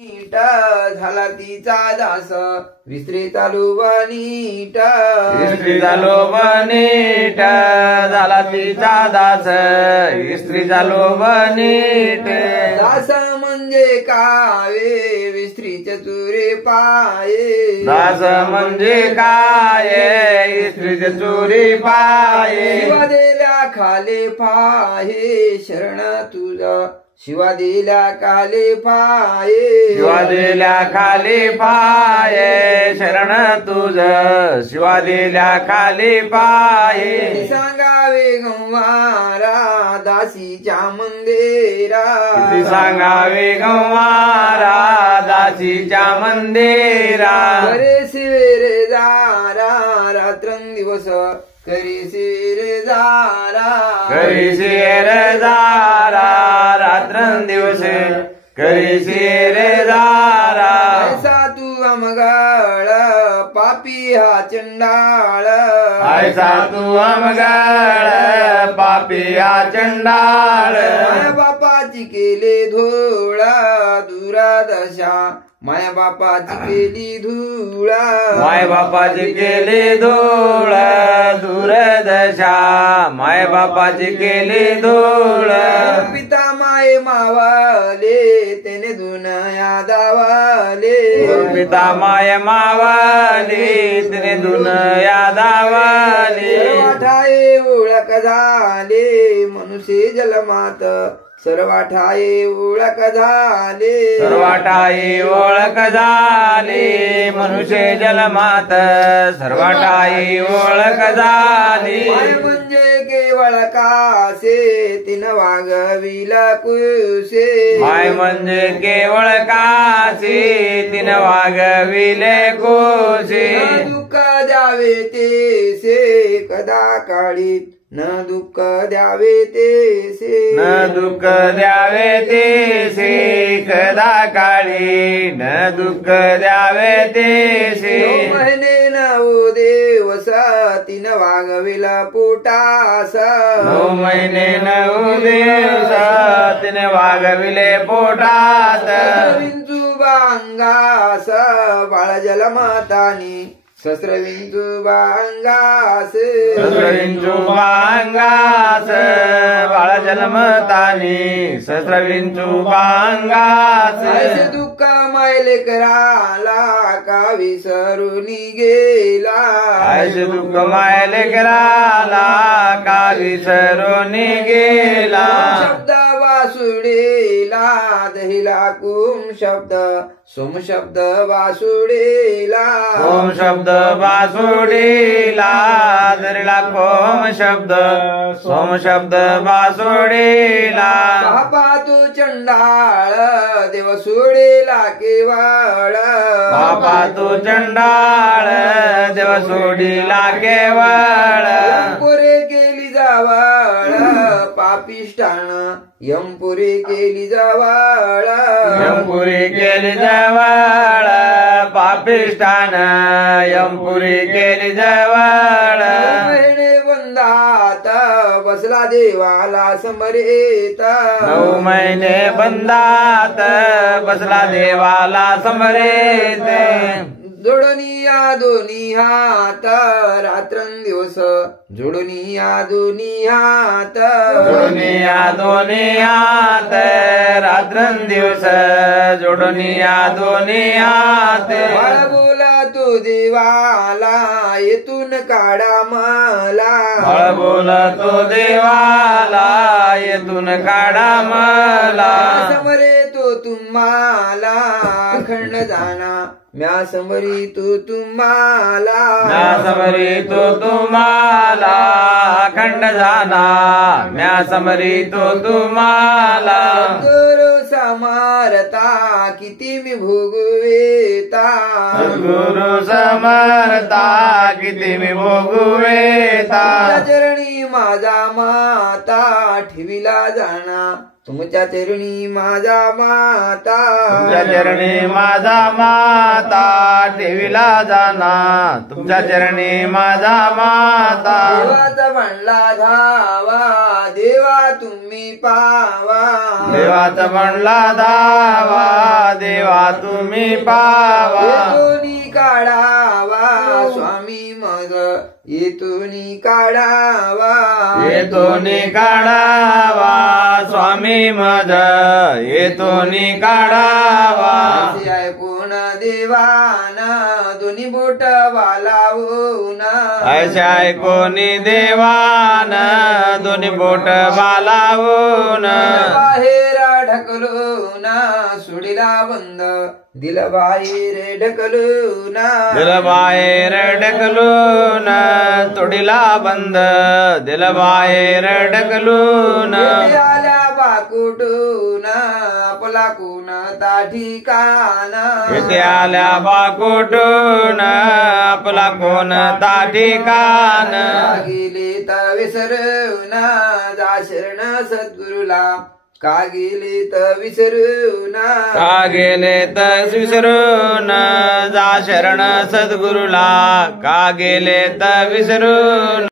नीट झाला तिचा दास विस्त्री चालू नीट इस्त्री झालो नीट झाला तिचा दास इस्त्री झालो नीट दास म्हणजे कावे विस्त्रीचे चुरे पाये दास म्हणजे काय इस्त्रीचे चोरी पाये शिवा दिल्या खाले पाये शरण तुझा शिवा दिल्या काले पाये शिवा दिल्या खाली पाये शरण तुझ शिवा दिल्या खाली पाये सांगावे गंवारा दासीच्या मंदिरा किती सांगावे गंवारा दासीच्या मंदिरा करे शिवेरे जारा रात्रंदिवस करी शिवेरे जारा करी शेर जारा रात्रंदिवस करी शेर जारा ऐसा तू अमगाळ पापी हा चंडाळ ऐसा तू अमगाळ पापी हा चंडाळ माया बापाची केले धोळा दुरादशा माया बापाची केली धुळा माय बापाची केली धूळ दूरदशा माय बापाची केली धूळ पिता माये मावाले त्याने दुनया दावाले पिता माय मावाली तिने दुनया दावाली सर्वाठाये ओळख झाले मनुष्य जलमात सर्वाठाये ओळख झाले सर्वाटाई ओळख झाली मनुष्य जलमात सर्वाटाई ओळख झाली माय म्हणजे केवळ कासे तिन वागविला कुसे माय म्हणजे केवळ कासी तिन वागविले कोशी न दुःख द्यावे तेसे कदा काळी न दुःख द्यावे तेसे न दुःख द्यावे तेसे कदा काळी न दुःख द्यावे तेसे 9 महिने 9 दिवस तिन वागविला पोटास 9 महिने 9 दिवस तिने वागविले पोटात विंचुबांगास बाळ जलमातानी सहस्रविंचुबांगास सहस्रविंचू बांगास बाळ जन्मतानी सहस्रविंचू बांगास ऐसे दुःख मायले कराला का विसरूनी गेला ऐसे दुःख मायले कराला का विसरूनी गेला शब्द वासुडेला दहिला कुम शब्द सोम शब्द वासुडेला ओम शब्द बासुडीला धरला कोम शब्द सोम शब्द बासुडीला बापा तू चंडाळ देव सोडेला केवळ बापा तू चंडाळ देव सोडीला केवळ यमपुरे केली जावळ पापिष्टान यमपुरे केली जावळ यमपुरी केली जवळ पापिष्टान यमपुरी केली जवळ महिने बंदात बसला देवाला समरेत 9 महिने बंदात बसला देवाला समरेत जोडनिया दोन्ही हात रात्रंदिवस जोडनिया दोन्ही हात जोडूनिया दोन्ही हात रात्रंदिवस जोडूनिया दोन्ही हात बाळ बोला तो देवाला येथून काढा मला फळ बोलतो देवाला येथून काढा मला समरे तो तुम्हाला खंड जाणा म्या समरी तो तुम्हाला म्या समरी तो तुम्हाला अखंड झाला म्या समरी तो तुम्हाला गुरु समर्था किती मी भोगवेता गुरु समर्था किती मी भोगवेता चरणी माझा माता ठेविला जाणा तुमच्या चरणी माझा माता तुमच्या चरणी माझा माता ठेविला जाना तुमच्या चरणी माझा माता देवाचा म्हणला धावा देवा तुम्ही पावा देवाचा म्हणला धावा देवा तुम्ही पावा येतोनी काढावा स्वामी मग येतोनी काढावा येतोनी काढावा स्वामी मज येतोनी काढावा असे ऐकून देवाना दोन्ही बोट वालावून ऐशा ऐकोनी देवान दोन्ही बोट बालावून बाहेर ढकलून सुडीला बंद दिल बाहेर ढकलून दिल बाहेर ढकलून तोडीला बंद दिल बाहेर ढकलून आल्या बाकुटून आपला कोण ता ठिकाण येथे आल्या बाकोटून आपला कोणता ठिकाण गेले तर विसरून जा शरण सद्गुरुला का गेले तर विसरून का गेले तर विसरून जा शरण सद्गुरुला का गेले तर विसरून